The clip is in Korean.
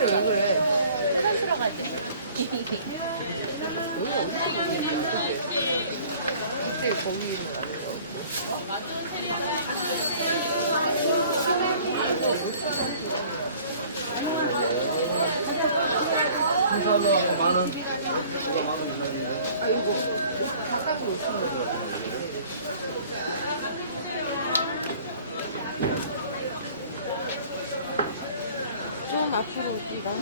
왜 그래? 컨스러 가지. 그때 거기는 아니에요. 한사하고 만원, 누가 만원 이상인데. 아, 이거 바닥으로 치는 거. 좀 앞으로 오기가.